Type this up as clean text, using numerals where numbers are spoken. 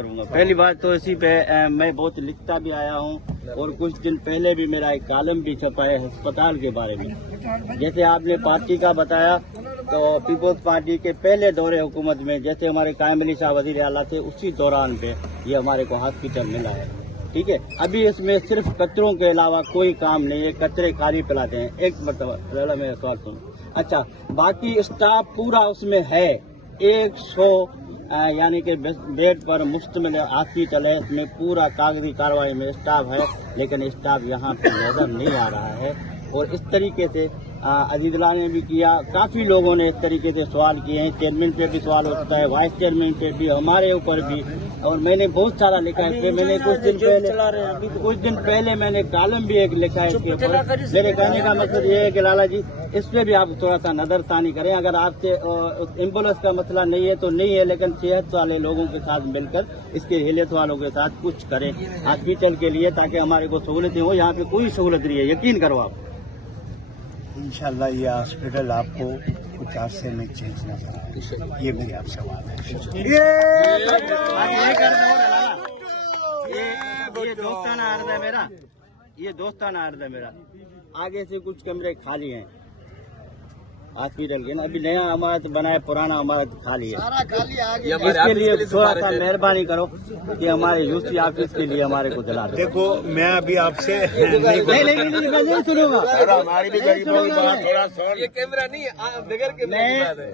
करूंगा। पहली बात तो इसी पे मैं बहुत लिखता भी आया हूँ और कुछ दिन पहले भी मेरा एक कॉलम भी छपा है अस्पताल के बारे में। जैसे आपने पार्टी का बताया तो पीपल्स पार्टी के पहले दौरे हुकूमत में जैसे हमारे कायम अली शाह वजीर आला थे उसी दौरान पे ये हमारे को हॉस्पिटल मिला है। ठीक है, अभी इसमें सिर्फ कचरों के अलावा कोई काम नहीं है, कचरे खाली पिलाते हैं। एक मतलब मेरा सवाल सुनो। अच्छा, बाकी स्टाफ पूरा उसमें है 100 यानी कि बेड पर मुश्तमिल हॉस्पिटल है, इसमें पूरा कागजी कार्रवाई में स्टाफ है, लेकिन स्टाफ यहाँ पे नजर नहीं आ रहा है। और इस तरीके से अजीजुल्लाह ने भी किया, काफी लोगों ने इस तरीके से सवाल किए हैं। चेयरमैन पे भी सवाल उठता है, वाइस चेयरमैन पे भी, हमारे ऊपर भी, और मैंने बहुत सारा लिखा है। इसलिए मैंने कुछ दिन पहले मैंने कॉलम भी एक लिखा है इसके ऊपर। मेरे कहने का मतलब ये है कि लाला जी इस पे भी आप थोड़ा सा नजरसानी करें। अगर आपसे एम्बुलेंस का मसला नहीं है तो नहीं है, लेकिन सेहत वाले लोगों के साथ मिलकर इसके हिलियत वालों के साथ कुछ करें हॉस्पिटल के लिए, ताकि हमारे को सहूलतें हो। यहाँ पे कोई सहूलत नहीं है, यकीन करो आप। इंशाल्लाह ये हॉस्पिटल आपको कुछ अरसे में चेंज नजर आएगा, ये मेरी आपसे बात है। ये दोस्ताना अर्ज है मेरा, ये दोस्ताना अर्ज है मेरा। आगे से कुछ कमरे खाली हैं हॉस्पिटल के ना, अभी नया इमारत बना है, पुराना इमारत खाली है। सारा खाली आ गया। इसके लिए थोड़ा सा मेहरबानी करो कि हमारे यूसी ऑफिस के लिए हमारे को दिला दो। देखो मैं अभी आपसे नहीं, मैं नहीं सुनूंगा। हमारी भी गरीबों की बात थोड़ा ये कैमरा नहीं बगैर कैमरा की बात है।